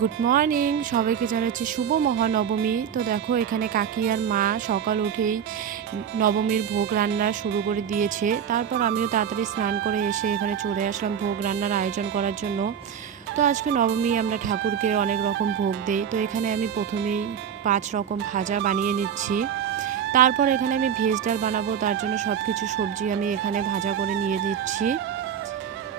Good morning, সবাইকে জানাচ্ছি শুভ মহানবমী। তো দেখো এখানে কাকি আর মা সকাল উঠেই নবমীর ভোগ রান্না শুরু করে দিয়েছে। তারপর আমিও তাড়াতাড়ি স্নান করে এসে এখানে চলে আসলাম ভোগ রান্নার আয়োজন করার জন্য। তো আজকে নবমী আমরা ঠাকুরকে অনেক রকম ভোগ দেই। তো এখানে আমি প্রথমেই 5 রকম ভাজা বানিয়ে নিচ্ছি। তারপর এখানে আমি ভেজ ডাল বানাবো, তার জন্য সব কিছু সবজি আমি এখানে ভাজা করে নিয়ে দিচ্ছি।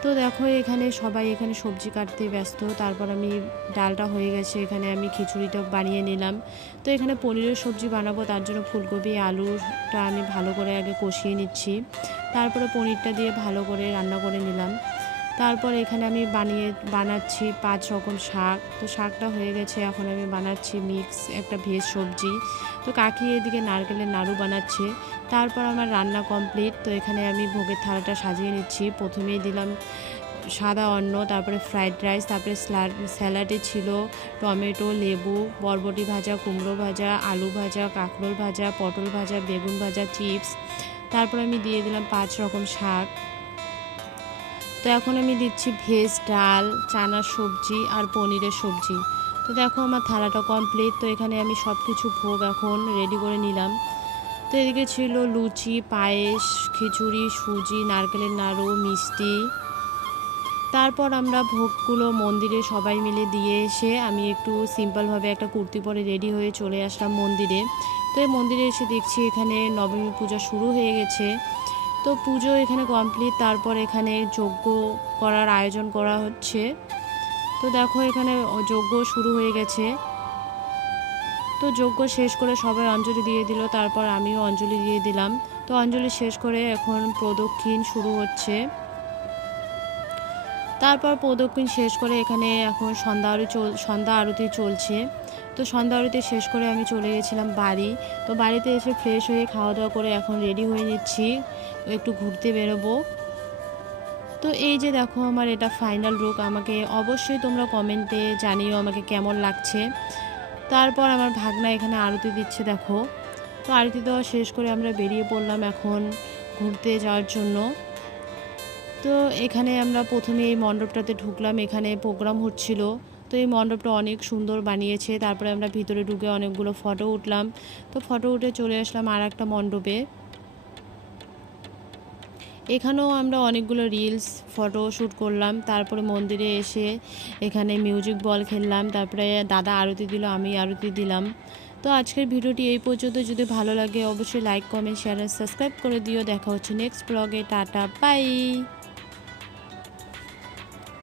তো দেখো এখানে সবাই এখানে সবজি কাটতে ব্যস্ত। তারপর আমি ডালটা হয়ে গেছে, এখানে আমি খিচুড়িটা বানিয়ে নিলাম। তো এখানে পনিরের সবজি বানাবো, তার জন্য ফুলকপি আলুটা আমি ভালো করে আগে কষিয়ে নিচ্ছি। তারপরে পনিরটা দিয়ে ভালো করে রান্না করে নিলাম। তারপর এখানে আমি বানাচ্ছি 5 রকম শাক। তো শাকটা হয়ে গেছে, এখন আমি বানাচ্ছি মিক্স একটা ভেজ সবজি। তো কাকি এদিকে নারকেলের নাড়ু বানাচ্ছে। তারপর আমার রান্না কমপ্লিট। তো এখানে আমি ভোগের থালাটা সাজিয়ে নিচ্ছি। প্রথমেই দিলাম সাদা অন্ন, তারপরে ফ্রাইড রাইস, তারপরে স্যালাডে ছিল টমেটো, লেবু, বরবটি ভাজা, কুমড়ো ভাজা, আলু ভাজা, কাঁকরোল ভাজা, পটল ভাজা, বেগুন ভাজা, চিপস। তারপর আমি দিয়ে দিলাম 5 রকম শাক। তো এখন আমি দিচ্ছি ভেজ ডাল, চানার সবজি আর পনিরের সবজি। তো দেখো আমার থালাটা কমপ্লিট। তো এখানে আমি সব কিছু ভোগ এখন রেডি করে নিলাম। তো এদিকে ছিল লুচি, পায়েস, খিচুড়ি, সুজি, নারকেলের নাড়ু, মিষ্টি। তারপর আমরা ভোগগুলো মন্দিরে সবাই মিলে দিয়ে এসে আমি একটু সিম্পলভাবে একটা কুর্তি পরে রেডি হয়ে চলে আসলাম মন্দিরে। তো এই মন্দিরে এসে দেখছি এখানে নবমী পূজা শুরু হয়ে গেছে। তো পুজো এখানে কমপ্লিট। তারপর এখানে যজ্ঞ করার আয়োজন করা হচ্ছে। তো দেখো এখানে যজ্ঞ শুরু হয়ে গেছে। তো যজ্ঞ শেষ করে সবাই অঞ্জলি দিয়ে দিল, তারপর আমিও অঞ্জলি দিয়ে দিলাম। তো অঞ্জলি শেষ করে এখন প্রদক্ষিণ শুরু হচ্ছে। তারপর প্রদক্ষিণ শেষ করে এখানে এখন সন্ধ্যা আরতি চলছে। তো সন্ধ্যা আরতি শেষ করে আমি চলে গেছিলাম বাড়ি। তো বাড়িতে এসে ফ্রেশ হয়ে খাওয়া দাওয়া করে এখন রেডি হয়ে নিচ্ছি, একটু ঘুরতে বেরোবো। তো এই যে দেখো আমার এটা ফাইনাল লুক। আমাকে অবশ্যই তোমরা কমেন্টে জানিও আমাকে কেমন লাগছে। তারপর আমার ভাগনা এখানে আরতি দিচ্ছে দেখো। তো আরতি দেওয়া শেষ করে আমরা বেরিয়ে পড়লাম এখন ঘুরতে যাওয়ার জন্য। তো এখানে আমরা প্রথমে এই মণ্ডপটাতে ঢুকলাম, এখানে প্রোগ্রাম হচ্ছিল। তো এই মণ্ডপটা অনেক সুন্দর বানিয়েছে। তারপরে আমরা ভিতরে ঢুকে অনেকগুলো ফটো উঠলাম। তো ফটো উঠে চলে আসলাম আর একটা মণ্ডপে। এখানেও আমরা অনেকগুলো রিলস ফটো শ্যুট করলাম। তারপরে মন্দিরে এসে এখানে মিউজিক বল খেললাম। তারপরে দাদা আরতি দিল, আমি আরতি দিলাম। তো আজকের ভিডিওটি এই পর্যন্ত। যদি ভালো লাগে অবশ্যই লাইক, কমেন্ট, শেয়ার আর সাবস্ক্রাইব করে দিও। দেখা হচ্ছে নেক্সট ব্লগে। Tata, by.